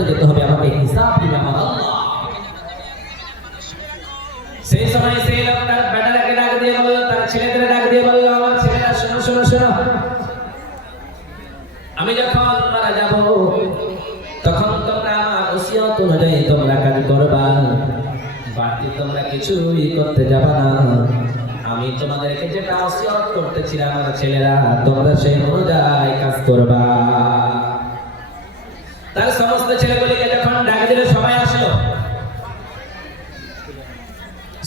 চলে যেতে হবে, আমাকে হিসাব দিবে আমার আল্লাহ। সেই সময় সেই লোক তার বেটাটাকে ডাক দিয়ে বলল, তার ছেলেদের ডাক দিয়ে বলল, আমার ছেলেরা শোনো শোনো শোনো, আমি যখন মারা যাব তখন তোমরা আমার ওসিয়ত অনুযায়ী তোমরা কাজ করবা, বাড়তি তোমরা কিছুই করতে যাবা না। আমি তোমাদেরকে যেটা ওসিয়ত করতেছিলাম আমার ছেলেরা, তোমরা সেই অনুযায়ী কাজ করবা। তার সমস্ত ছেলেগুলিকে যখন ডাক দিলে সবাই আসলো।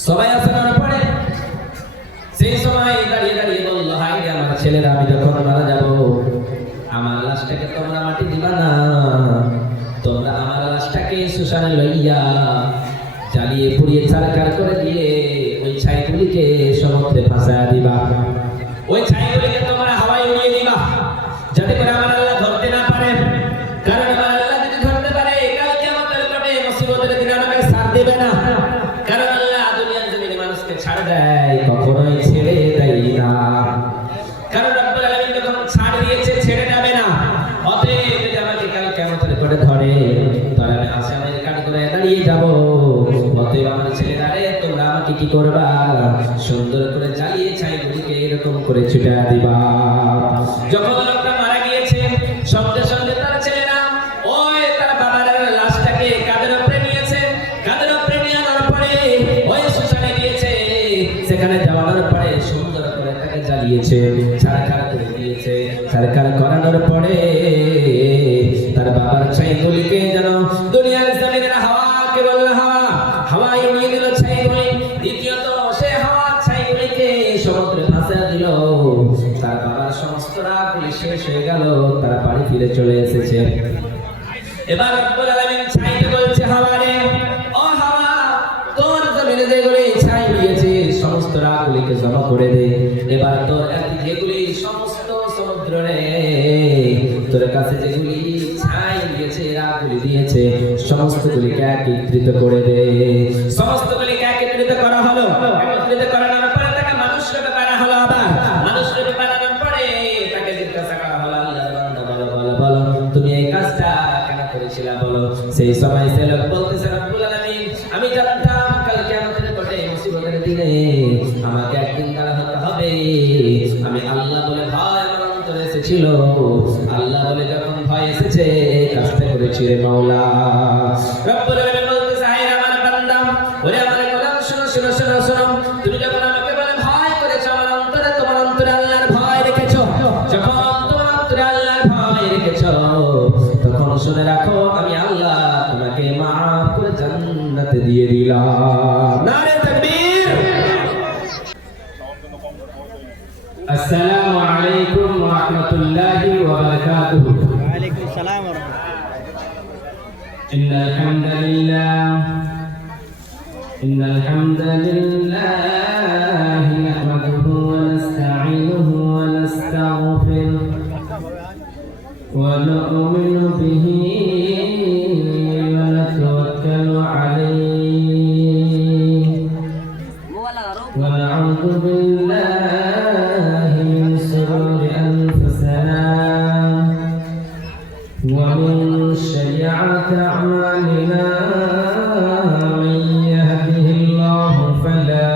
সবাই আসার পরে সেই সময় দাঁড়িয়ে দাঁড়িয়ে বলল, হাই রে আমার ছেলেরা, আমি যখন মারা যাব আমার লাশটাকে তোমরা মাটি দিবা না, তোমরা আমার লাশটাকে শ্মশানে লইয়া জ্বালিয়ে পুড়িয়ে ছারখার করে দিয়ে ওই ছাইগুলিকে সমুদ্রে ভাসায়া দিবা। ওই ছাইগুলিকে তোমরা হাওয়ায় উড়িয়ে দিবা, যাতে করে আমার আল্লাহ ধরতে না পারে। কারণ আমার আল্লাহ যদি ধরতে পারে, কাল কিয়ামতের মাঠে মুসিবতের দিন আমাকে ছাড় দেবে না। কারণ আল্লাহ দুনিয়ার জমিনে মানুষকে ছাড় দেয়, কখনোই ছেড়ে দেয় না। কারণ রব্বুল আলামিন যখন ছাড় দিয়েছে ছেড়ে যাবে না। অতএব যদি আমাকে কাল কিয়ামতের মাঠে ধরে, তাহলে আমি আসামের কাঠ করে দাঁড়িয়ে যাব। অতএব আমার ছেলেরা রে, তোমরা আমাকে কি করবা, সুন্দর করে জ্বালিয়ে ছাইগুলিকে এরকম করে ছুটা দিবা। যখন লোকটা মারা গিয়েছে, সঙ্গে সঙ্গে তার ছেলেরা ওই তার বাবার লাশটাকে কাঁধের উপরে নিয়েছে। কাঁধের উপরে নিয়ে আনার পরে ওই শ্মশানে গিয়েছে। সেখানে যাওয়ার পরে সুন্দর করে তাকে জ্বালিয়েছে, ছারখার করে দিয়েছে। ছারখার করানোর পরে তার বাবার ছাইগুলিকে যেন দুনিয়ার জমিনের হাওয়াকে বলল, হাওয়া হাওয়ায় উড়িয়ে দিল ছাইগুলি। দ্বিতীয়ত সে হাওয়া ছাইগুলিকে সমুদ্রে ভাসিয়ে দিল। তার বাবার সমস্ত রাগগুলি শেষ হয়ে গেল, তারা বাড়ি ফিরে চলে এসেছে। এবার রব্বুল আলামিন ছাইকে বলছে, হাওয়া রে, ও হাওয়া, তোর জমিনে যেগুলি ছাই দিয়েছে সমস্ত রাগগুলিকে জমা করে দে। এবার তোর যেগুলি সমস্ত সমুদ্র রে, তোর কাছে যেগুলি ছাই দিয়েছে, রাগগুলি দিয়েছে, সমস্তগুলিকে একত্রিত করে দে। সমস্তগুলিকে একত্রিত করা হলো। একত্রিত করানোর পরে তাকে মানুষ রূপে বানানো হলো। আবার মানুষ রূপে বানানোর পরে তাকে জিজ্ঞাসা করা হলো, আল্লাহর বান্দা বলো বলো বলো, তুমি এই কাজটা কেন করেছিলে বলো। সেই সময় সে লোক বলতেছে, রব্বুল আলামিন, আমি জানতাম কাল কিয়ামতের মাঠে মুসিবতের দিনে আমাকে একদিন দাঁড়াতে হবে। আমি আল্লাহ বলে ভয় আমার অন্তরে এসেছিল। আল্লাহ বলে যখন ভয় এসেছে, কাজটা করেছি রে মাওলা। রব্বুল আলামিন বলতেছে, হায় আমার বান্দা, ওরে আমার গোলাম, শোনো শোনো শোনো শোনো, তুমি যখন আমাকে বলে ভয় করেছো, আমার অন্তরে, তোমার অন্তরে আল্লাহর ভয় রেখেছো। যখন তোমার অন্তরে আল্লাহর ভয় রেখেছো, তখন শুনে রাখো, আমি আল্লাহ তোমাকে মাফ করে জান্নাতে দিয়ে দিলাম। নারে তাকবীর। আসসালামু আলাইকুম ওয়া রাহমাতুল্লাহি ওয়া বারাকাতুহু। ওয়া আলাইকুম আসসালাম ওয়া রাহমাতুল্লাহ। ইন্নাল হামদালিল্লাহি নাহমাদুহু ওয়া নাস্তাঈনুহু ওয়া নাস্তাগফিরুহু ওয়া নু'মিnu বিহি ওয়া নাতাওয়াক্কালু আলাইহি ওয়া না'উযু বিল্লাহি মিন শুরুরি আনফুসিনা ওয়া মিন শাইয়্যাতি আ'মালিনা। মান yahdihillahu fala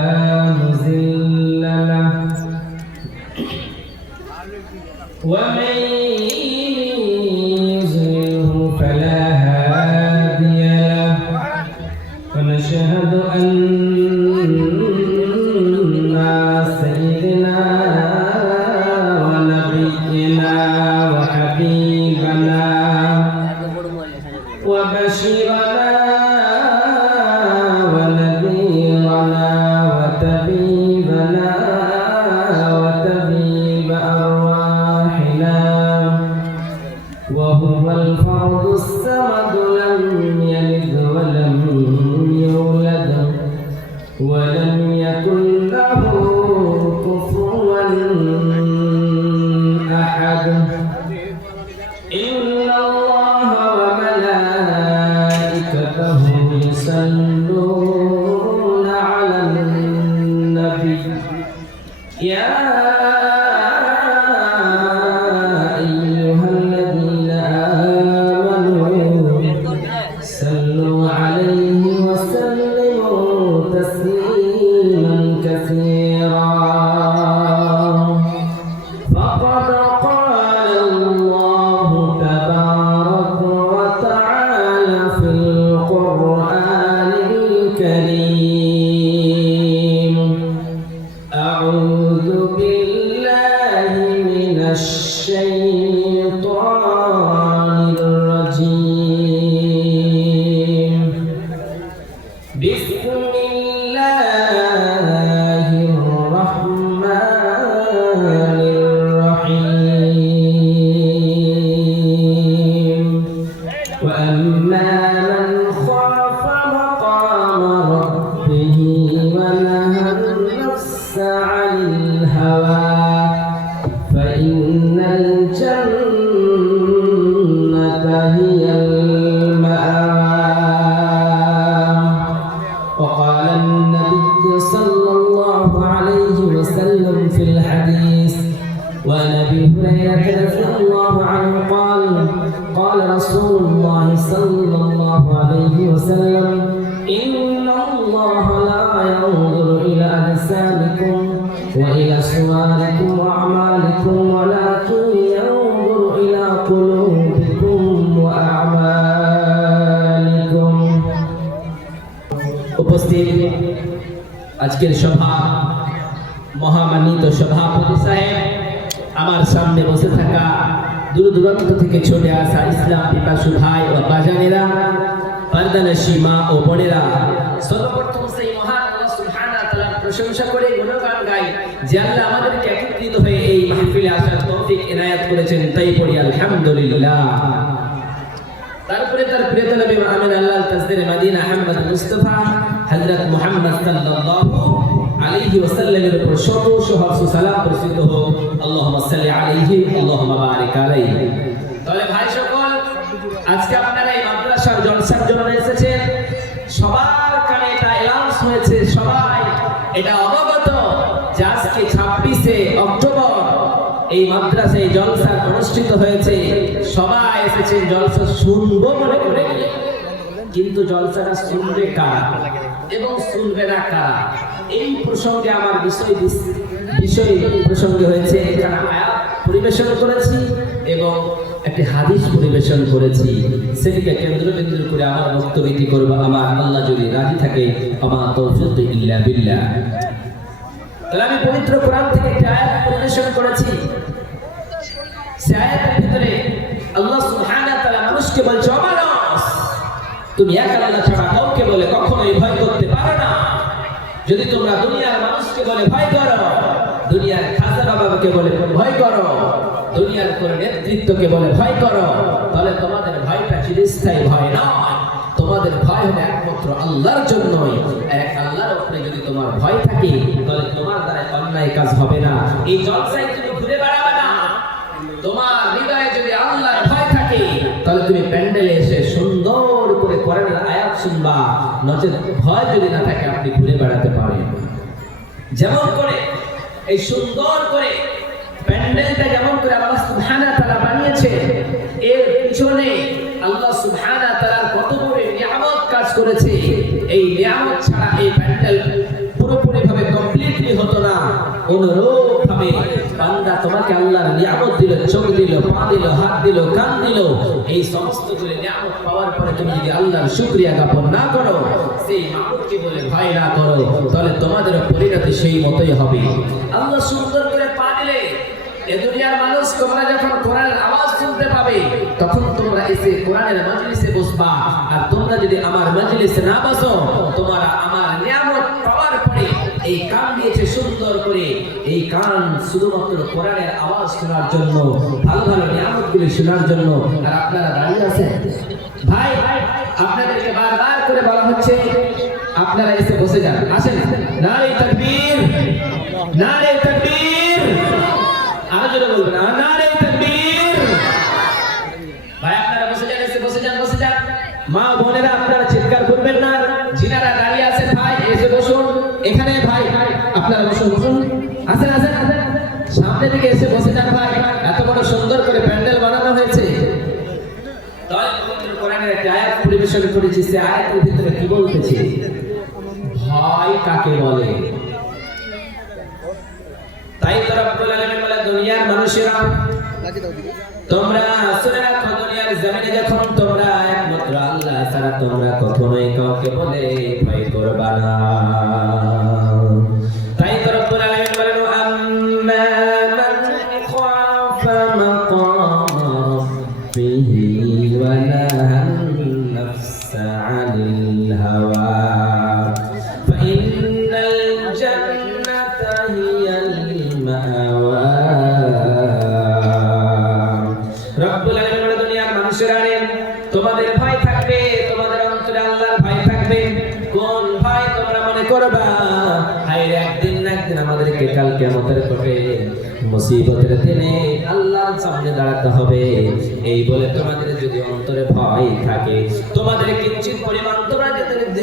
mudilla lahu wa man yudlilhu fala hadiya lahu. Wa nashhadu anna sayyidina wa nabiyyina wa habibana wa bashirana wa nadhirana wa tabibana wa tabib arwahina wa huwa al-fardu as-samad lam yalid wa lam yulad wa lam yakun lahu kufuwan ahad. Inna Allaha wa malaikatahu yusalluna 'alan nabi ya ayyuhalladhina amanu وأما من خاف مقام ربه ونهى النفس عن الهوى فإن الجنة هي المأوى. وقال النبي صلى الله عليه وسلم في الحديث وعن أبي هريرة رضي الله عنه قال قال رسول الله صلى الله عليه وسلم إن الله لا ينظر إلى أجسامكم وإلى صوركم وأعمالكم ولكن ينظر إلى قلوبكم وأعمالكم. উপস্থিত আজকের সভা মহামান্বিত সভাপতি সাহেব, আমার সামনে বসে থাকা দূর দূরান্ত থেকে ছুটে আসা ইসলাম পিপাসু ভাই ও বাজানেরা, পর্দানশী মা ও বোনেরা, সর্বপ্রথম সেই মহান আল্লাহ সুবহানাহু ওয়া তাআলার প্রশংসা করে গুণগান গাই যে আল্লাহ আমাদেরকে একত্রিত হয়ে এই মাহফিলে আসার তৌফিক এনায়েত করেছেন, তাই পড়ি আলহামদুলিল্লাহ। তারপরে তার প্রিয় নবী আমিন আল্লাহ তাজদির মদিনা আহমদ মুস্তাফা হযরত মুহাম্মদ সাল্লাল্লাহু আলাইহি ওয়াসাল্লামের উপর শত সহস্র সালাম বর্ষিত হোক। আল্লাহুম্মা সাল্লি আলাইহি আল্লাহুম্মা বারিক আলাইহি। তাহলে ভাই সকল, আজকে আপনারা এই মাদ্রাসার জলসার জন্য এসেছেন, সবার কানে এটা অ্যানাউন্স হয়েছে, সবাই এটা অবগত যে আজকে 26শে অক্টোবর এই মাদ্রাসায় জলসা অনুষ্ঠিত হয়েছে। সবাই এসেছেন জলসা শুনবো মনে করে, কিন্তু জলসাটা শুনবে কারা এবং শুনবে না কারা, এই প্রসঙ্গে আমার বিষয় প্রসঙ্গে হয়েছে। এখানে আয়াত পরিবেশন করেছি এবং একটি হাদিস পরিবেশন করেছি, সেটিকে কেন্দ্রবিন্দু করে আমার বক্তব্য করবো। আমার আল্লাহ যদি রাজি থাকে, আমার তৌফিক ইল্লা বিল্লাহ। তাহলে আমি পবিত্র কোরআন থেকে একটি আয়াত পরিবেশন করেছি। সে আয়াতের ভিতরে আল্লাহ সুবহানাহু ওয়া তাআলা মানুষকে বলছে, ও মানুষ, তুমি এক আল্লাহ ছাড়া কাউকে বলে কখনোই ভয় করতে পারো না। যদি তোমরা দুনিয়ার মানুষকে বলে ভয় করো, দুনিয়ার খাজা বাবাকে বলে ভয় করো, দুনিয়ার কোন নেতৃত্বকে বলে ভয় করো, তাহলে তোমাদের ভয়টা চিরস্থায়ী ভয় নয়। তোমাদের ভয় হবে একমাত্র আল্লাহর জন্যই। এক আল্লাহর উপরে যদি তোমার ভয় থাকে, তাহলে তোমার দ্বারা অন্যায় কাজ হবে না। এই জলসায় তুমি ঘুরে বেড়াবে না। তোমার হৃদয়ে যদি আল্লাহর ভয় থাকে, তাহলে তুমি প্যান্ডেলে এসে সুন্দর করে কোরআনের আয়াত শুনবা। নচেত ভয় যদি না থাকে, আপনি ঘুরে বেড়াতে পারেন। যেমন করে এই সুন্দর করে প্যান্ডেলটা যেমন করে আল্লাহ সুবহানাহু ওয়া তাআলা বানিয়েছে, এর পিছনে আল্লাহ সুবহানাহু ওয়া তাআলার কত বড় নিয়ামত কাজ করেছে। এই নিয়ামত ছাড়া এই প্যান্ডেল পুরোপুরি ভাবে কমপ্লিটলি হতো না। অনুরূপ ভাবে বান্দা, তোমাকে আল্লাহর নিয়ামত দিল, চোখ দিল, পা দিল, হাত দিল, কান দিল, এই সমস্ত গুলো নিয়ামত পাওয়ার পরে তুমি যদি আল্লাহর শুকরিয়া জ্ঞাপন না করো, সেই মাবুদকে বলে ভয় না করো, তাহলে তোমাদের পরিণতি সেই মতোই হবে। আল্লাহ সুন্দর করে পা দিলে, এ দুনিয়ার মানুষ তোমরা যখন কোরআনের আওয়াজ শুনতে পাবে, তখন তোমরা এসে কোরআনের মজলিসে বসবা। আর তোমরা যদি আমার মজলিসে না বসো, তোমরা আমার নিয়ামত পাওয়ার পরে এই কান দিয়েছে সুন্দর করে, এই কান শুধুমাত্র কোরআনের আওয়াজ শোনার জন্য, ভালো ভালো নিয়ামতগুলি শোনার জন্য। আর আপনারা দাঁড়িয়ে আছেন। ভাই, আপনাদেরকে বারবার করে বলা হচ্ছে, আপনারা এসে বসে যান। আসেন, নারে তাকবীর, নারে তাকবীর। আরো জোরে বলবেন, নারে তাকবীর। ভাই, আপনারা বসে যান, এসে বসে যান, বসে যান। মা বোনেরা, আপনারা চিৎকার করবেন না। যিনারা দাঁড়িয়ে আছেন, ভাই এসে বসুন। এখানে ভাই, আপনারা বসুন, বসুন। আসেন, আসেন, আসেন, সামনে দিকে এসে বসে যান। ভাই, এত বড় সুন্দর করে প্যান্ডেল বানানো হয়েছে। তাহলে পবিত্র কোরআনের একটা আয়াত পরিবেশন করেছি। সে আয়াতের ভিতরে কি বলতেছে? ভয় কাকে বলে? তাই তো রব্বুল আলামিন বলে, দুনিয়ার মানুষেরা, তোমরা শুনে রাখো, দুনিয়ার জমিনে যখন তোমরা একমাত্র আল্লাহ ছাড়া তোমরা কখনোই কাউকে বলে ভয় করবা না। তাই তো রব্বুল আলামিন বলেন, আম্মা মান খাফা মাকাম রাব্বিহি ওয়া নাহান নাফসা আনিল হাওয়া ফাইন্নাল জান্নাতা হিয়াল মাওয়া। রব্বুল আলামিন দুনিয়ার মানুষেরা, তোমাদের ভয় থাকবে, তোমাদের অন্তরে আল্লাহর ভয় থাকবে। কোন ভয় তোমরা মনে করবা? হায় একদিন না একদিন আমাদেরকে কাল কিয়ামতের কোঠে মুসিবতের দিনে আল্লাহর সামনে দাঁড়াতে হবে। এই বলে তোমাদের যদি অন্তরে ভয় থাকে, তোমাদের কিঞ্চিত পরিমাণ তোমরা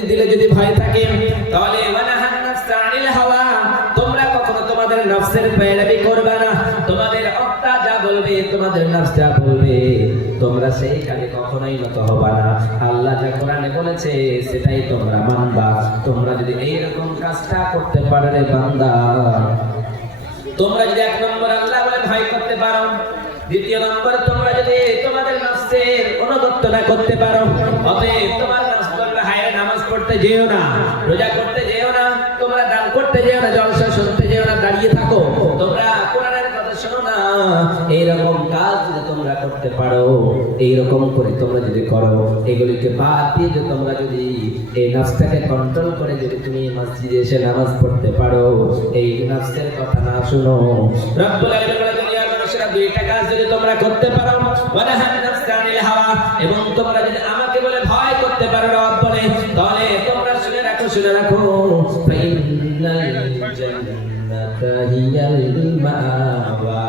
দিলে যদি ভয় থাকে, তাহলে ওয়ানাহান নাফসা আনিল হাওয়া, তোমরা কখনো তোমাদের নফসের পেরাবি করবে না। তোমাদের আত্মা যা বলবে, তোমাদের নফস যা বলবে, তোমরা সেই কাজে কখনোই নত হবা না। আল্লাহ যা কোরআনে বলেছে সেটাই তোমরা মানবা। তোমরা যদি এইরকম কাজটা করতে পারো রে বান্দা, তোমরা যদি এক নম্বর আল্লাহ বলে ভয় করতে পারো, দ্বিতীয় নম্বর তোমরা যদি তোমাদের নফসের অনুগত্য না করতে পারো, অতএব তোমার নফস বলবে হায় নামাজ পড়তে যেও না, রোজা করতে যেও না, তোমরা দান করতে যেও না, জলসা শুনতে যেও না, দাঁড়িয়ে থাকো, তোমরা কোরআনের কথা শোনো না। এইরকম কাজ যদি তোমরা করতে পারো, এইরকম করে তোমরা যদি করো, এগুলিকে বাদ দিয়ে যদি তোমরা যদি এই নফসটাকে কন্ট্রোল করে যদি তুমি মসজিদে এসে নামাজ পড়তে পারো, এই নফসের কথা না শুনো, রব্বুল আলামিন বলে দুনিয়ার মানুষেরা দুইটা কাজ যদি তোমরা করতে পারো, ওয়ানাহান নাফসা আনিল হাওয়া, এবং তোমরা যদি আমাকে বলে ভয় করতে পারো রব বলে, তাহলে তোমরা শুনে রাখো ফাইনাল জান্নাতা হিয়াল মাওয়া।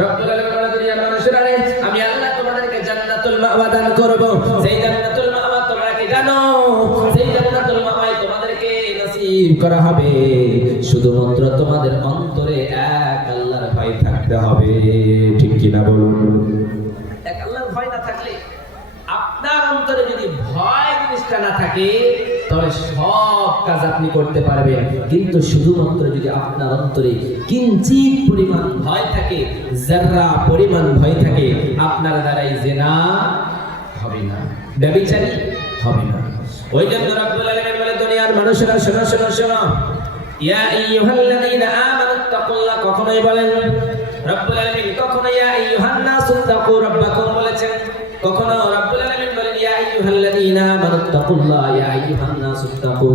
রব্বুল আলামিন বলে দুনিয়ার মানুষেরা আমি আল্লাহ তোমাদেরকে জান্নাতুল মাওয়া দান করব। সেই জান্নাতুল মাওয়া তোমরা কি জানো? সেই জান্নাতুল মাওয়ায় তোমাদেরকে নসিব করা হবে, শুধুমাত্র তোমাদের অন্তরে এক আল্লাহর ভয় থাকতে হবে। ঠিক কি না বলুন? এক আল্লাহর ভয় না থাকলে, আপনার অন্তরে যদি ভয় জিনিসটা না থাকে, তাহলে সব কাজ আপনি করতে পারবেন। কিন্তু শুধুমাত্র যদি আপনার অন্তরে কিঞ্চিত পরিমাণ ভয় থাকে, যারা পরিমাণ ভয় থাকে, আপনার দ্বারাই জিনা হবে না, ব্যভিচারী হবে না। ওই জন্য রব্বুল আলামিন বলে দুনিয়ার মানুষেরা শোনো শোনো শোনো, ইয়া আইয়ুহাল্লাযীনা আমানুত্তাকুল্লাহ কখনোই বলেন রব্বুল আলামিন, কখনো ইয়া আইয়ুহান নাসু তাকু রাব্বাকুম বলেছেন, কখনো রব্বুল আলামিন বলেন ইয়া আইয়ুহাল্লাযীনা আমানুত্তাকুল্লাহ ইয়া আইয়ুহান নাসু তাকু,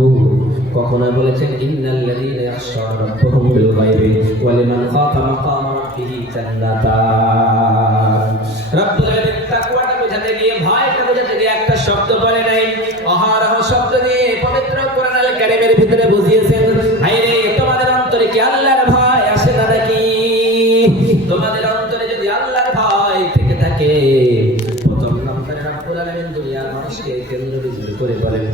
কখনো বলেছেন ইন্নাল্লাযীনা ইয়াখশাউনা রাব্বাহুম বিল গায়বি ওয়া লিমান খাফা মাকামা রাব্বিহি জান্নাতান। রব্বুল আলামিন তাকওয়াটা বোঝাতে গিয়ে, ভয়টা বোঝাতে গিয়ে একটা শব্দ বলে নাই, অহরহ শব্দ দিয়ে পবিত্র কোরআন আল কারীমের ভিতরে বুঝিয়েছেন। হায়রে তোমাদের অন্তরে কি আল্লাহর ভয় আসে না নাকি? তোমাদের অন্তরে যদি আল্লাহর ভয় থেকে থাকে, প্রথম নম্বরে রব্বুল আলামিন দুনিয়ার মানুষকে কেন্দ্রবিন্দু করে বলেন,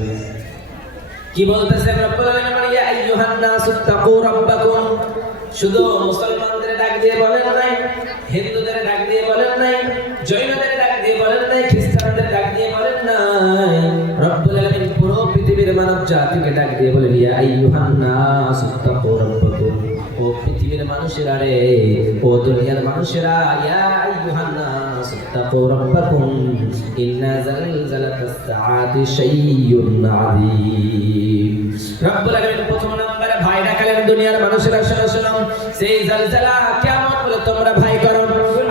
কি বলতেছেন রব্বুল আলামিন? ইয়া আইয়ুহান নাসু তাকু রাব্বাকুম। শুধু মুসলমানদের ডাক দিয়ে বলেন নাই, হিন্দুদের ডাক দিয়ে বলেন নাই, জৈনদের ডাক দিয়ে বলেন নাই, খ্রিস্টানদের ডাক দিয়ে বলেন নাই, রব্বুল আলামিন পুরো পৃথিবীর মানব জাতিকে ডাক দিয়ে বলেন ইয়া আইয়ুহান নাসু তাকু রাব্বাকুম। ও পৃথিবীর মানুষেরা রে, ও দুনিয়ার মানুষেরা, ইয়া আইয়ুহান নাসু তাকু রাব্বাকুম ইন্না জালজালাতাস সাআতি শাইউন আযীম। রব্বুল আলামিন প্রথম নম্বরে ভয় দেখালেন দুনিয়ার মানুষেরা, শোনো শোনো, সেই জালজালা কিয়ামত বলে তোমরা ভয় করো।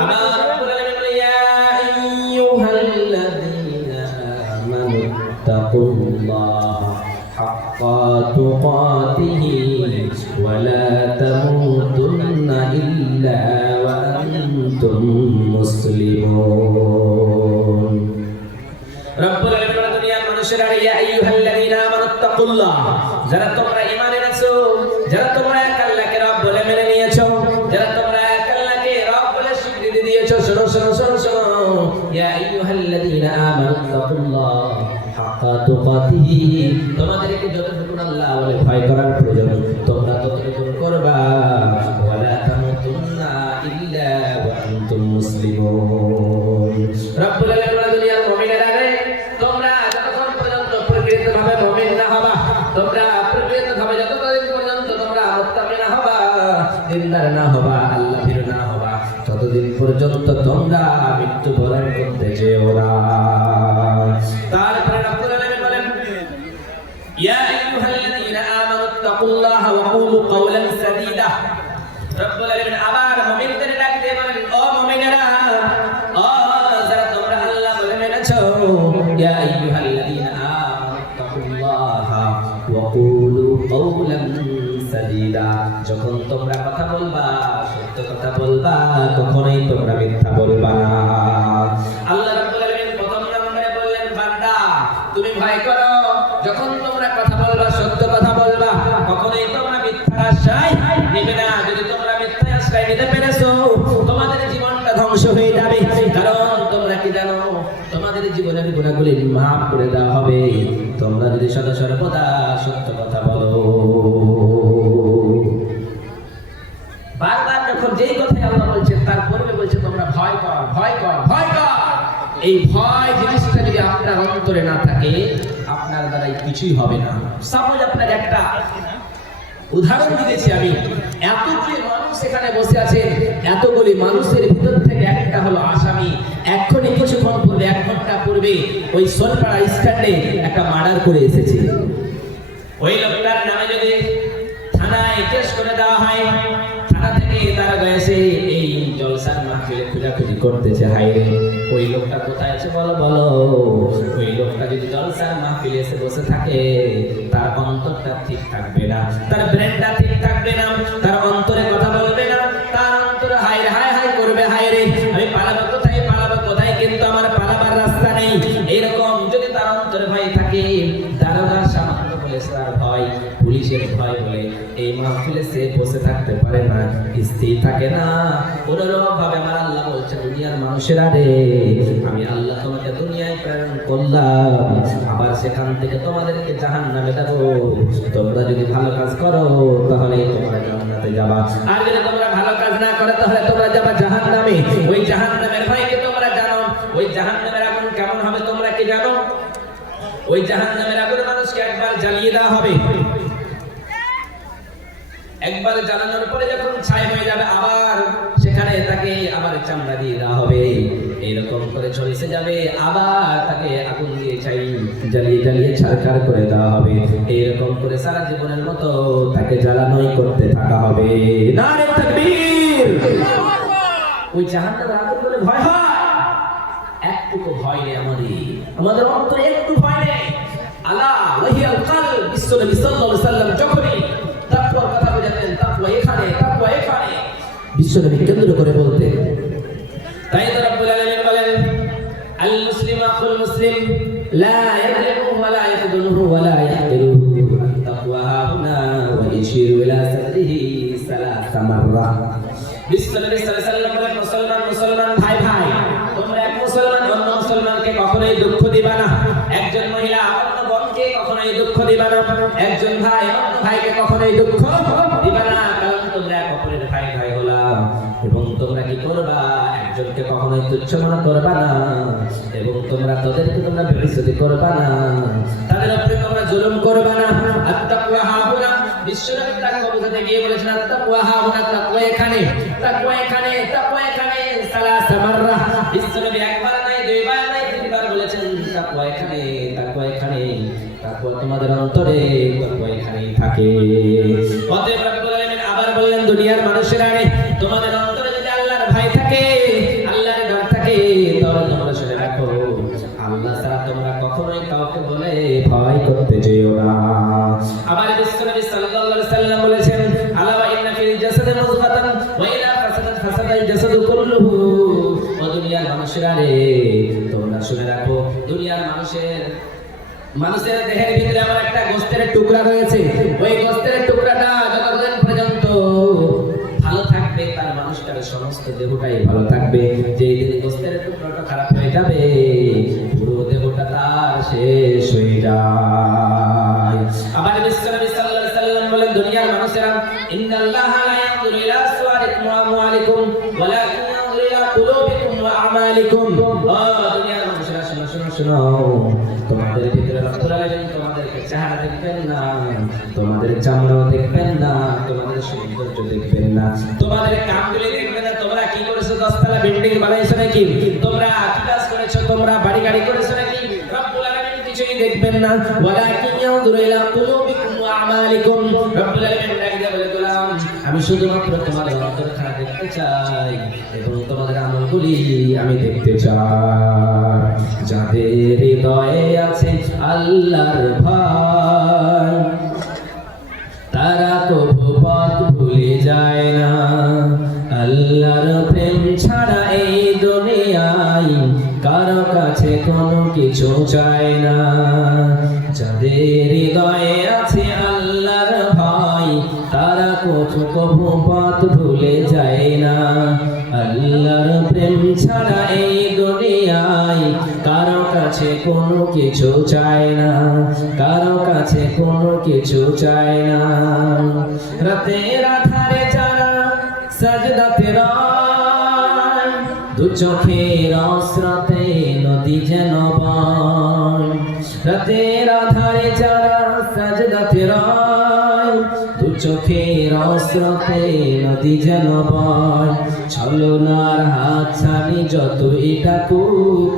আমার রব্বুল আলামিন বলে ইয়া আইয়ুহাল্লাযীনা আমানুত্তাকুল্লাহ হাক্কা তুকাতিহি ওয়া লা তামুতুন্না ইল্লা ওয়া আনতুম মুসলিমুন। রব্বুল আলামিন বলে দুনিয়ার মানুষেরা ইয়া আইয়ুহাল্লাযীনা আমানুত্তাকুল্লাহ, যারা তোমরা ঈমান এনেছো, যারা তোমরা এক আল্লাহকে রব বলে মেনে নিয়েছো, যারা তোমরা এক আল্লাহকে রব বলে স্বীকৃতি দিয়েছো, শোনো শোনো শোনো শোনো, ইয়া আইয়ুহাল্লাযীনা আমানুত্তাকুল্লাহ হাক্কা তুকাতিহি, তোমাদেরকে যতটুকু আল্লাহ বলে ভয় করার প্রয়োজন তোমরা ততটুকু করবা, ওয়া লা তামুতুন্না ইল্লা ওয়া আনতুম মুসলিমুন। রব্বুল আলামিন বলে দুনিয়ার মুমিনেরা রে, তোমরা যতক্ষণ পর্যন্ত প্রকৃতভাবে মুমিন না হবা, তোমরা প্রকৃতভাবে যতদিন পর্যন্ত তোমরা মুত্তাকি না হবা, দিনদার না হবা, আল্লাহ ভীরু না হবা, ততদিন পর্যন্ত তোমরা মৃত্যুবরণ করতে যেও না। তারপরে রব্বুল আলামিন বলেন ইয়া আইয়ুহাল্লাযীনা আমানুত্তাকুল্লাহা ওয়া কুলু কাওলান সাদীদা। রব্বুল আলামিন আবার মুমিনদের ডাক দিয়ে বলেন, ও মুমিনেরা, ও যারা তোমরা আল্লাহ বলে মেনেছো, ইয়া আইয়ুহাল্লাযীনা আমানুত্তাকুল্লাহা ওয়া কুলু কাওলান সাদীদা। যখন তোমরা কথা বলবা, সত্য কথা বলবা, কখনোই তোমরা মিথ্যা বলবা না। আল্লাহ রাব্বুল আলামিন প্রথম নম্বরে তুমি ভয় করো যখন তোমরা কথা বলবা সত্য কথা বলবা, কখনোই তোমরা মিথ্যার আশ্রয় নেবে না। যদি তোমরা মিথ্যার আশ্রয় নিতে পেরেছো তোমাদের জীবনটা ধ্বংস হয়ে যাবে। কারণ তোমরা কি জানো, তোমাদের জীবনের গুণাগুলি মাফ করে দেওয়া হবে তোমরা যদি সদা সর্বদা সত্য কথা বলো। বারবার যখন যেই কথাই আল্লাহ বলছেন তারপরে বলছে তোমরা ভয় কর, ভয় কর, ভয় কর। এই ভয় জিনিসটা যদি আপনার অন্তরে না থাকে আপনার দ্বারাই কিছুই হবে না। সাপোজ আপনার একটা উদাহরণ দিয়েছি আমি, এতগুলি মানুষ এখানে বসে আছে, এতগুলি মানুষের ভিতর থেকে একটা হলো আসামি। এক্ষুনি কিছুক্ষণ পূর্বে, 1 ঘন্টা পূর্বে ওই সোলপাড়া স্ট্যান্ডে একটা মার্ডার করে এসেছে। ওই লোকটার নামে যদি থানায় কেস করে দেওয়া হয়, থানা থেকে তারা গেছে এই জলসার মাহফিলে খোঁজাখুঁজি করতেছে, হাই রে ওই লোকটা কোথায় আছে বলো বলো। ওই লোকটা যদি জলসার মাহফিলে এসে বসে থাকে তার অন্তরটা ঠিক থাকবে না, তার ব্রেনটা ঠিক থাকবে না, তার অন্তরে কথা বলবে না, তার অন্তরে হাই রে হাই হাই করবে, হাই রে আমি পালাবো কোথায়, পালাবো কোথায়, কিন্তু আমার পালাবার রাস্তা নেই। এইরকম যদি তার অন্তরে ভয় থাকে, দারোগার সামান্য বলে তার ভয়, পুলিশের ভয় বলে এই মাহফিলে সে বসে থাকতে পারে না, স্থির থাকে না। অনুরূপ ভাবে আমার আল্লাহ বলছে দুনিয়ার মানুষেরা রে, আমি আল্লাহ তোমাকে দুনিয়ায় প্রেরণ করলাম, আবার সেখান থেকে তোমাদেরকে জাহান্নামে দেবো। তোমরা যদি ভালো কাজ করো তাহলে তোমরা জান্নাতে যাবা, আর যদি তোমরা ভালো কাজ না করো তাহলে তোমরা যাবা জাহান্নামে। ওই জাহান্নামের ভয়কে তোমরা জানো, ওই জাহান্নামের আগুন কেমন হবে তোমরা কি জানো? ওই জাহান্নামের আগুন মানুষকে একবার জ্বালিয়ে দেওয়া হবে, একবার জ্বালানোর পরে যখন ছাই হয়ে যাবে আবার সেখানে তাকে আবার চামড়া দিয়ে দেওয়া হবে, এইরকম করে চলছে যাবে, আবার তাকে আগুন দিয়ে ছাই জ্বালিয়ে জ্বালিয়ে ছারখার করে দেওয়া হবে। এইরকম করে সারা জীবনের মতো তাকে জ্বালানোই করতে থাকা হবে। নারে তাকবীর! ওই জাহান্নামের আগুন বলে ভয় হয়? একটুকু ভয় নেই আমাদের অন্তরে একটু ভয় নেই। আলা ওয়াহিয়াল কলব, বিশ্বনবী সাল্লাল্লাহু আলাইহি সাল্লাম যখনই তাকওয়ার কথা বোঝাতেন, তাকওয়া এখানে, তাকওয়া এখানে, বিশ্বনবী কেন্দ্র করে বলতেন। তাই তো রব্বুল আলামিন বলেন আল মুসলিমু আখুল মুসলিম লা ইয়াযলিমু ওয়া লা ইয়াখযুলুহু ওয়া লা ইয়াহকিরুহু, তাকওয়া হাহুনা ওয়া ইয়াশিরু ইলা সাদরিহি সালাসা মাররা। বিশ্বনবী সাল্লাল্লাহু আলাইহি সাল্লাম বলেন মুসলমান মুসলমান ভাই ভাই, তোমরা এক মুসলমান অন্য মুসলমানকে কখনোই দুঃখ দিবা না, একজন মহিলা অন্য বোনকে কখনোই দুঃখ দিবা না, একজন ভাই অন্য ভাইকে কখনোই দুঃখ দিবা না, কারণ তোমরা এক অপরের ভাই ভাই হলা। এবং তোমরা কি করবা, একজনকে কখনোই তুচ্ছ মনে করবা না, এবং তোমরা তাদেরকে তোমরা বেইজ্জতি করবা না, তাদের উপরে তোমরা জুলুম করবা না। আত্তাকওয়া হাহুনা, বিশ্বনবী তাকওয়া বোঝাতে গিয়ে বলেছেন আত্তাকওয়া হাহুনা, তাকওয়া এখানে, তাকওয়া এখানে, তাকওয়া এখানে সালাসা মাররা। বিশ্বনবী একবার নাই, দুইবার নাই, তিনবার বলেছেন তাকওয়া এখানে, তাকওয়া এখানে, তাকওয়া তোমাদের অন্তরে, তাকওয়া এখানেই থাকে। অতএব রব্বুল আলামিন আবার বললেন দুনিয়ার মানুষেরা রে, তোমাদের অন্তরে যদি আল্লাহর ভয় থাকে, আল্লাহর ডর থাকে, তবে তোমরা শুনে রাখো আল্লাহ ছাড়া তোমরা কখনোই কাউকে বলে ভয় করতে যেও না। আবার বিশ্বনবী সাল্লাল্লাহু আলাইহি সাল্লাম বলেছেন আলা ওয়া ইন্না ফিল জাসাদি মুযগাতান ওয়া ইযা ফাসাদাত ফাসাদাল জাসাদু কুল্লুহু। ও দুনিয়ার মানুষেরা রে, তোমরা শুনে রাখো দুনিয়ার মানুষের দেহের ভিতরে আমার একটা গোশতের টুকরা রয়েছে, ওই গোশতের টুকরাটা যতদিন পর্যন্ত ভালো থাকবে তার মানুষটার সমস্ত দেহটাই ভালো থাকবে। যেই দিন গোশতের টুকরাটা খারাপ হয়ে যাবে পুরো দেহটা তার শেষ হয়ে যায়। আবার বিশ্বনবী সাল্লাল্লাহু আলাইহি সাল্লাম বলেন দুনিয়ার মানুষেরা ইন্নাল্লাহা লা ইয়ানজুরু ইলা সুওয়ারিকুম ওয়া আমওয়ালিকুম ওয়ালাকিন ইয়ানজুরু ইলা কুলুবিকুম ওয়া আমালিকুম। ও দুনিয়ার মানুষেরা শোনো শোনো শোনো, তোমাদের ভিতরে রব্বুল আলামিন তোমাদেরকে চেহারা দেখবেন না, তোমাদের চামড়া দেখবেন না, তোমাদের সৌন্দর্য দেখবেন না, তোমাদের কামগুলি দেখবেন না, তোমরা কি করেছো, 10 তলা বিল্ডিং বানাইছো নাকি, তোমরা কি কাজ করেছো, তোমরা বাড়ি গাড়ি করেছো নাকি, রব্বুল আলামিন কিছুই দেখবেন না। ওয়ালাকিন ইয়ানজুরু ইলা কুলুবিকুম ওয়া আমালিকুম। রব্বুল আলামিন ডাকে বলে দিলাম আমি শুধুমাত্র তোমাদের অন্তরখানা দেখতে চাই এবং তোমাদের আমলগুলি আমি দেখতে চাই। যাদের হৃদয়ে আছে আল্লাহর ভয় তারা কবু পথ ভুলে যায় না, আল্লাহর প্রেম ছাড়া এই দুনিয়ায় কারো কাছে কোনো কিছু চায় না। যাদের হৃদয়ে আছে আল্লাহর ভয়, তারা কবু পথ ভুলে যায় না। আল্লাহর প্রেম ছাড়া এই দুনিয়ায় কারো কাছে কোনো কিছু চায় না, কারো কাছে কোনো কিছু চায় না। রাতের আধারে যারা সাজদাতে রয়, দু চোখের অস্রতে নদী যেন বয়। রাতের আধারে যারা সাজদাতে রয়, দু চোখের অস্রতে নদী যেন বয়। ছলনার হাত ছানি যতই ডাকুক,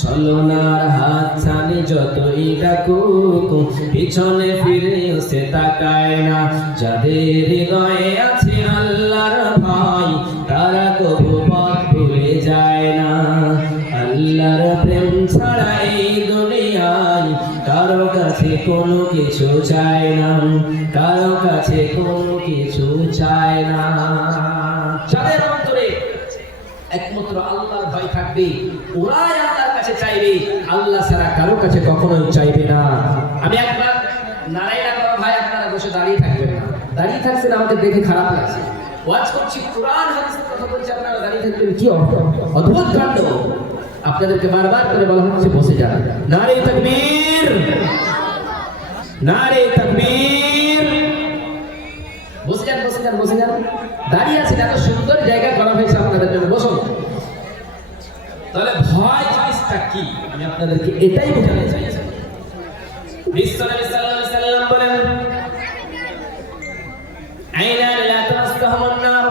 ছলনার হাত ছানি যতই ডাকুক, পিছনে ফিরেও সে তাকায় না। যাদের হৃদয়ে আছে আল্লাহর ভয়, তারা কবু পথ ভুলে যায় না। আল্লাহর প্রেম ছাড়া এই দুনিয়ায় কারো কাছে কোনো কিছু চায় না, কারো কাছে কোনো কিছু চায় না। যাদের অন্তরে একমাত্র আল্লাহর ভয় থাকবে, ওরাই আল্লাহর কাছে চাইবে, আল্লাহ ছাড়া কারো কাছে কখনোই চাইবে না। আমি একবার নারায়ণা করা ভাই, আপনারা বসে দাঁড়িয়ে থাকবেন না, দাঁড়িয়ে থাকছেন আমাকে দেখে খারাপ লাগছে। ওয়াজ করছি, কোরআন হাদিসের কথা বলছি, আপনারা দাঁড়িয়ে থাকবেন, কি অদ্ভুত কাণ্ড। আপনাদেরকে বারবার করে বলা হচ্ছে বসে যান। নারে তাকবীর, নারে তাকবীর। বসে যান, বসে যান, বসে যান। দাঁড়িয়ে আছেন, এত সুন্দর জায়গা করা হয়েছে আপনাদের জন্য, বসুন। তাহলে ভয় জিনিসটা কি, আমি আপনাদেরকে এটাই বোঝাতে চাইছি। বিশ্বনবী সাল্লাল্লাহু আলাইহি সাল্লাম বলেন, আইনান লা তাসতাহুমুন নার,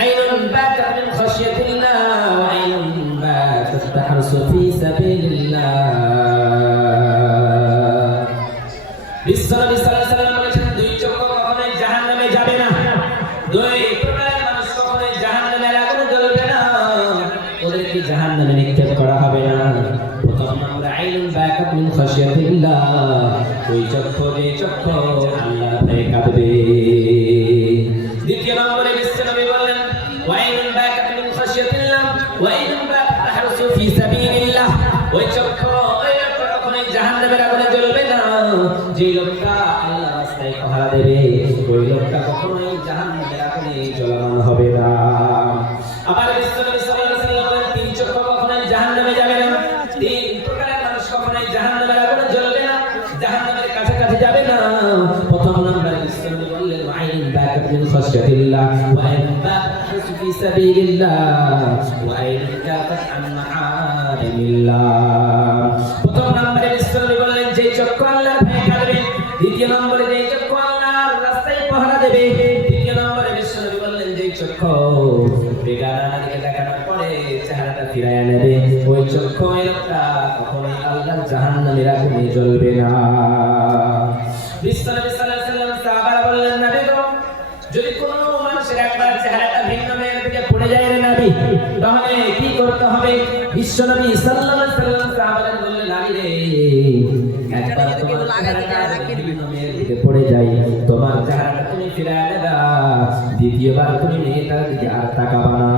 আইনুন বাকাত মিন খাশিয়াতিল্লাহ, ওয়া আইনুন বাকাত তাহরসু ফি সাবিলিল্লাহ। বিশ্বনবী সাল্লাল্লাহু আলাইহি সাল্লাম বলেছেন, দুই চোখ কখনোই জাহান্নামে যাবে না, দুই প্রকারের মানুষ কখনোই জাহান্নামের আগুনে জ্বলবে না, ওদেরকে জাহান্নামে নিক্ষেপ করা হবে না। প্রথম নম্বরে আইনুন বাকাত মিন খাশিয়াতিল্লাহ, ওই চক্ষু যে চক্ষু আল্লাহ ভয়ে কাঁদবে। দ্বিতীয় নম্বরে বিশ্বনবী বললেন, ওয়া আইনুন বাকাত মিন খাশিয়াতিল্লাহ, ওয়া আইনুন বাকাত তাহরসু ফি সাবিলিল্লাহ, ওই চক্ষু ওই লোকটা কখনোই জাহান্নামের আগুনে জ্বলবে না, যে লোকটা আল্লাহর রাস্তায় পাহারা দেবে, ওই লোকটা কখনোই জাহান্নামের আগুনে জ্বলমান হবে না। আবার বিশ্বনবী সাল্লাল্লাহু আলাইহি ওয়াসাল্লাম বলেন, তিন চক্ষু কখনোই জাহান্নামে যাবে না, তিন প্রকারের মানুষ কখনোই জাহান্নামের আগুনে জ্বলবে না, জাহান্নামের কাছাকাছি যাবে না। প্রথম নম্বরে বিশ্বনবী বললেন, আইনুন বাকাত মিন খাশিয়াতিল্লাহ, ওয়া আইনুন বাকাত তাহরসু ফি সাবিলিল্লাহ, ওয়া আইনুন বাকাত আন মাহারিমিল্লাহ। প্রথম নম্বরে বিশ্বনবী বললেন, যে চক্ষু আল্লাহর ভয়ে কাঁদবে। দ্বিতীয় নম্বরে যে চক্ষু আল্লাহর রাস্তায় পাহারা দেবে। তৃতীয় নম্বরে বিশ্বনবী বললেন, যে চক্ষু বেগানার দিকে দেখানোর পরে চেহারাটা ফিরাইয়া নেবে, ওই চক্ষু ওই লোকটা কখনোই আল্লাহর জাহান্নামের আগুনে জ্বলবে না। বিশ্বনবী সাল্লাল্লাহু আলাইহি ওয়াসাল্লাম সাহাবারা বললেন, নবী গো, যদি কোনো মানুষের একবার চেহারাটা ভিন্ন মেয়ের দিকে পড়ে যায় রে নবী, তাহলে কি করতে হবে? বিশ্বনবী সাল্লাল্লাহু আলাইহি ওয়াসাল্লাম সাহাবাদের বললেন, নবী রে, একবার তোমার চেহারাটা ভিন্ন মেয়ের দিকে পড়ে যায়, তোমার চেহারাটা তুমি ফিরায় নেবা, দ্বিতীয়বার তুমি মেয়েটার দিকে আর তাকাবা না।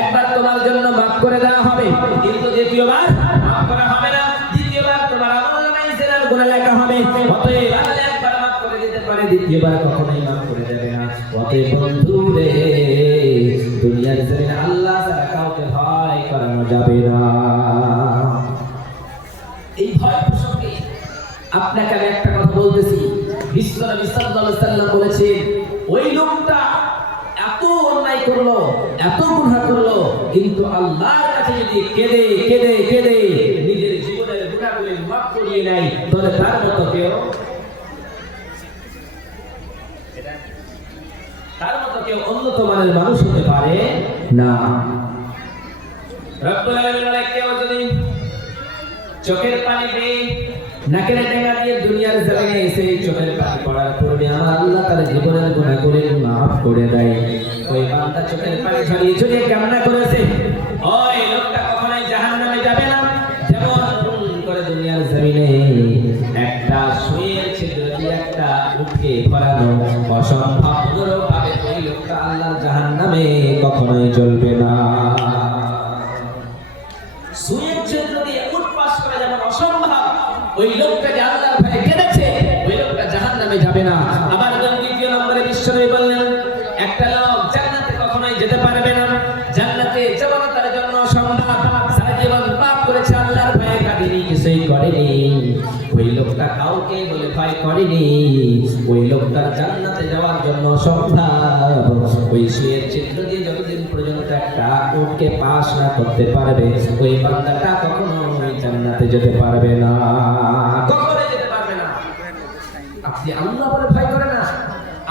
একবার তোমার জন্য মাফ করে দেওয়া হবে, কিন্তু দ্বিতীয়বার মাফ করা হবে না। দ্বিতীয়বার তোমার আমলনামায় জিনার গুনাহ লেখা হবে, অতএব আল্লাহ একবার মাফ করে দিতে পারে, দ্বিতীয়বার কখনোই মাফ করে দেবে না। অতএব বন্ধু রে, দুনিয়ার জমিনে আল্লাহ ছাড়া কাউকে ভয় করানো যাবে না। এই ভয় প্রসঙ্গে আপনাকে আমি একটা কথা বলতেছি। বিশ্বনবী সাল্লাল্লাহু আলাইহি ওয়াসাল্লাম বলেছেন, ওই লোকটা এত অন্যায় করলো, এত গুনাহ করলো, কিন্তু আল্লাহর কাছে যদি কেঁদে কেঁদে কেঁদে নিজের জীবনের গুনাহগুলো মাফ করিয়ে নেয়, তাহলে তার মতো কেউ উন্নত মানের মানুষ হতে পারে না। রব্বুল আলামিন বলে, কেউ যদি চোখের পানি পেয়ে নাকের টেঙ্গা দিয়ে দুনিয়ার জমিনে এসে চোখের পানি পড়ার পূর্বে আমার আল্লাহ তার জীবনের গুনাহগুলো মাফ করে দেয়, ওই বান্দা চোখের পানি ঝরিয়ে ঝরিয়ে কান্না করেছে, ওই লোকটা কখনোই জাহান্নামে যাবে না। যেমন করে দুনিয়ার জমিনে একটা সুইয়ের ছিদ্র দিয়ে একটা উঠে ভরানো অসম্ভব ভাবে, ওই লোকটা আল্লাহর জাহান্নামে কখনোই জ্বলবে না। সুইয়ের ছিদ্র দিয়ে উঠ পাশ ওই লোকটা যে আল্লাহর ভয়ে কেঁদেছে ওই লোকটা জাহান্নামে যাবে না। আবার দ্বিতীয় নম্বরে বিশ্বনবী বললেন একটা লোক জান্নাতে কখনোই যেতে পারবে না, জান্নাতে যাওয়া তার জন্য অসম্ভব। সারা জীবন পাপ করেছে, আল্লাহর ভয়ে কাঁদেনি, কিছুই করেনি, ওই লোকটা কাউকে বলে ভয় করেনি, ওই লোকটার জান্নাতে যাওয়ার জন্য অসম্ভব। ওই সুয়ের চিত্র দিয়ে যতদিন পর্যন্ত একটা উটকে পাস না করতে পারবে ওই বান্দাটা কখনো ওই জান্নাতে যেতে পারবে না, কখনোই যেতে পারবে না। আপনি আল্লাহ বলে ভয় করে না?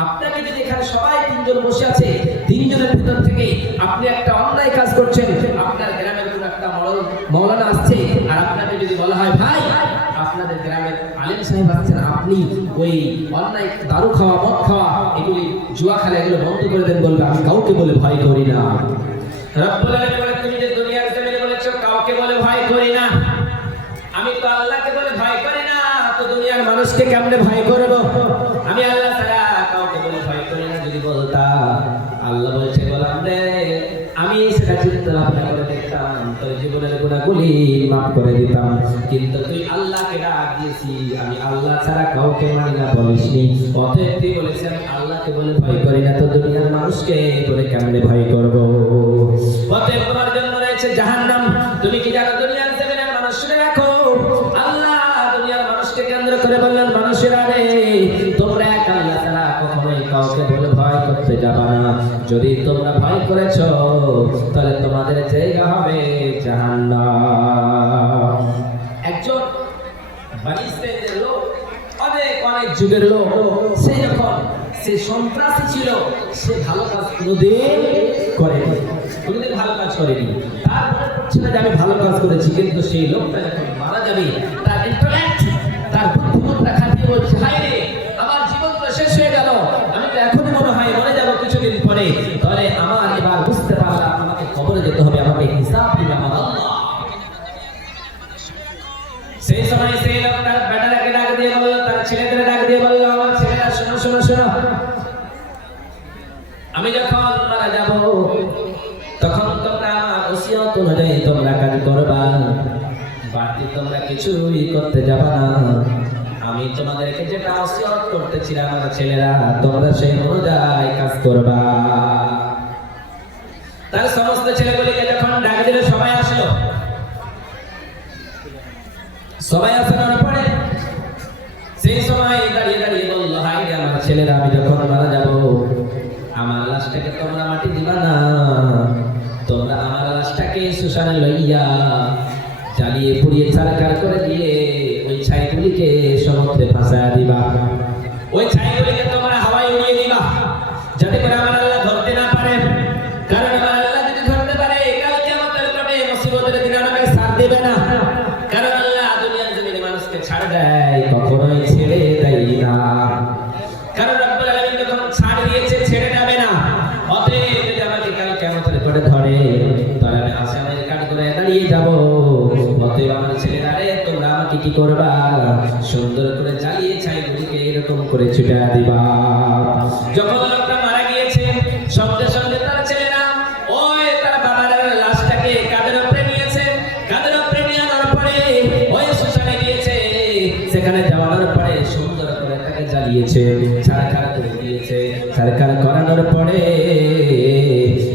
আপনাকে যদি এখানে সবাই তিনজন বসে আছে, তিনজনের ভিতর থেকে আপনি একটা অন্যায় কাজ করছেন, আপনার গ্রামের কোন একটা মৌলানা আসছে আর আপনাকে যদি বলা হয় ভাই আপনাদের গ্রামের আলেম সাহেব আসছেন, আপনি ওই অন্যায় দারু খাওয়া, মদ খাওয়া, এগুলি জুয়া খেলা এগুলো বন্ধ করে দেন, বলবে আমি কাউকে বলে ভয় করি না। রব্বুল আলামিন বলে তুমি যে দুনিয়ার জমিনে বলেছো কাউকে বলে ভয় করি না, আমি তো আল্লাহকে বলে ভয় করি না, তো দুনিয়ার মানুষকে কেমনে ভয় করব? আমি আল্লাহ ছাড়া কাউকে বলে ভয় করি না যদি বলতাম, আল্লাহ বলছে গোলাম রে আমি সেটা চিন্তা ভাবনা করে দেখতাম, তোর জীবনের গুনাহগুলি মাফ করে দিতাম, কিন্তু তুই আল্লাহকে ডাক দিয়েছি, আমি আল্লাহ ছাড়া কাউকে মানি না বলিসনি, অতএব তুই বলেছেন আল্লাহকে বলে ভয় করি না, তো দুনিয়ার মানুষকে বলে কেমনে ভয় করব? অতএব তোমার জন্য রয়েছে জাহান্নাম। তুমি কি জানো দুনিয়ার জমিনের মানুষ? শুনে রাখো, আল্লাহ দুনিয়ার মানুষকে কেন্দ্র করে বললেন মানুষেরা রে তোমরা এক আল্লাহ ছাড়া কখনোই কাউকে বলে ভয় করতে যাবা না, যদি তোমরা ভয় করেছো তাহলে তোমাদের জায়গা হবে জাহান্নাম। একজন বনী ইসরাইলের লোক, অনেক যুগের লোক, সে যখন সে সন্ত্রাসী ছিল, সে ভালো কাজ কোনোদিন করেনি, কোনোদিন ভালো কাজ করেনি, তার মনে হচ্ছিল যে আমি ভালো কাজ করেছি, কিন্তু সেই লোকটা যখন মারা যাবে তার ইন্টারনেট তার বুদ্ধিমত্তা খাটিয়ে বলছে হায় রে আমার জীবন তো শেষ হয়ে গেল, আমি তো এখনই মনে হয় মরে যাবো কিছুদিন পরে, তাহলে আমার এবার বুঝতে পারলাম আমাকে কবরে যেতে হবে, আমাকে হিসাব দিবে আমার আল্লাহ। সেই সময় সেই লোক তার বেটাটাকে ডাক দিয়ে বলল, তার ছেলেদের ডাক দিয়ে বলল আমার ছেলেরা শোনো শোনো শোনো, আমি যখন মারা যাব তখন তোমরা আমার ওসিয়ত অনুযায়ী তোমরা কাজ করবা, বাড়তি তোমরা কিছুই করতে যাবা না, আমি তোমাদেরকে যেটা ওসিয়ত করতেছিলাম আমার ছেলেরা তোমরা সেই অনুযায়ী কাজ করবা। তার সমস্ত ছেলেগুলিকে যখন ডাক দিল সবাই আসলো, সবাই আসানোর পরে সেই সময় দাঁড়িয়ে দাঁড়িয়ে বললো হাই রে আমার ছেলেরা আমি যখন মারা যাব আমার লাশটাকে তোমরা মাটি দিবা না, তোমরা আমার লাশটাকে শ্মশানে লইয়া জ্বালিয়ে পুড়িয়ে ছারখার করে দিয়ে ওই ছাইগুলিকে সমুদ্রে ভাসায়া দিবা, ওই ছাইগুলিকে তোমরা হাওয়ায় উড়িয়ে দিবা, যাতে করে আমার আল্লাহ ধরতে না পারে, কারণ আমার আল্লাহ যদি ধরতে পারে কাল কিয়ামতের মাঠে মুসিবতের দিন আমাকে ছাড় দেবে না, কারণ আল্লাহ দুনিয়ার জমিনে মানুষকে ছাড় দেয় কখনোই ছেড়ে দেয় না, কারণ রব্বুল আলামিন যখন ছাড় দিয়েছে ছেড়ে যাবে না, অতএব যদি আমাকে কাল কিয়ামতের মাঠে ধরে তাহলে আমি আসামের কাঠ করে দাঁড়িয়ে যাব, অতএব আমার ছেলেরা রে তোমরা আমাকে কি করবা সুন্দর করে জ্বালিয়ে ছাইগুলিকে এরকম করে ছুটা দিবা। যখন লোকটা মারা গিয়েছে সঙ্গে সঙ্গে তার ছেলেরা ওই তার বাবার লাশটাকে কাঁধের উপরে নিয়েছে, কাঁধের উপরে নিয়ে আনার পরে ওই শ্মশানে গিয়েছে, সেখানে যাওয়ার পরে সুন্দর করে তাকে জ্বালিয়েছে, ছারখার করে দিয়েছে, ছারখার করানোর পরে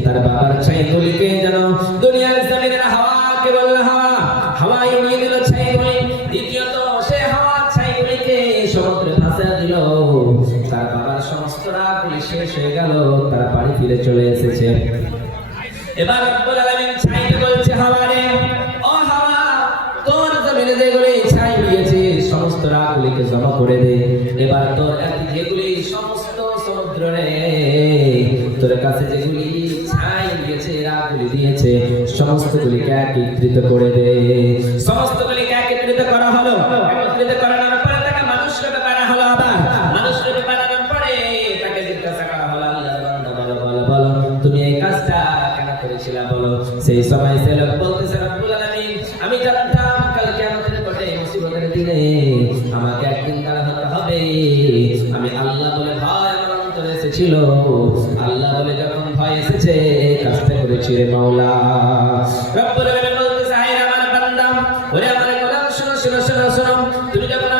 তার বাবার ছাইগুলিকে যেন দুনিয়ার জমিনের হাওয়াকে বলল হাওয়ায় উড়িয়ে দিল ছাইগুলি, দ্বিতীয়ত সে হাওয়ার ছাইগুলিকে সমুদ্রে ভাসিয়ে দিল, তার বাবার সমস্ত রাগগুলি শেষ হয়ে গেল, তার বাড়ি ফিরে চলে এসেছে। এবার রব্বুল আলামিন ছাইকে বলছে হাওয়া রে ও হাওয়া তোর জমিনে যেগুলি ছাই দিয়েছে সমস্ত রাগগুলিকে জমা করে দে, এবার তোর যেগুলি সমস্ত সমুদ্র রে তোর কাছে যেগুলি ছাই দিয়েছে রাগগুলি দিয়েছে সমস্তগুলিকে একত্রিত করে দে, সমস্তগুলিকে একত্রিত করা হলো, একত্রিত করানোর পরে তাকে মানুষ রূপে বানা হলো, আবার মানুষ রূপে বানানোর পরে তাকে জিজ্ঞাসা করা হলো আল্লাহর বান্দা বলো বলো বলো তুমি এই কাজটা কেন করেছিলা বলো। সেই সময় সে লোক বলতেছে রব্বুল আলামিন আমি জানতাম কাল কিয়ামতের মাঠে মুসিবতের দিনে আমাকে একদিন দাঁড়া হতে হবে, আমি আল্লাহ বলে ভয় আমার অন্তরে এসেছিল, আল্লাহ বলে যখন ভয় এসেছে কাজটা করেছি রে মাওলা। রব্বুল আলামিন বলতেছে হায় আমার বান্দা ওরে আমার গোলাম শোনো শোনো শোনো শোনো, তুমি যখন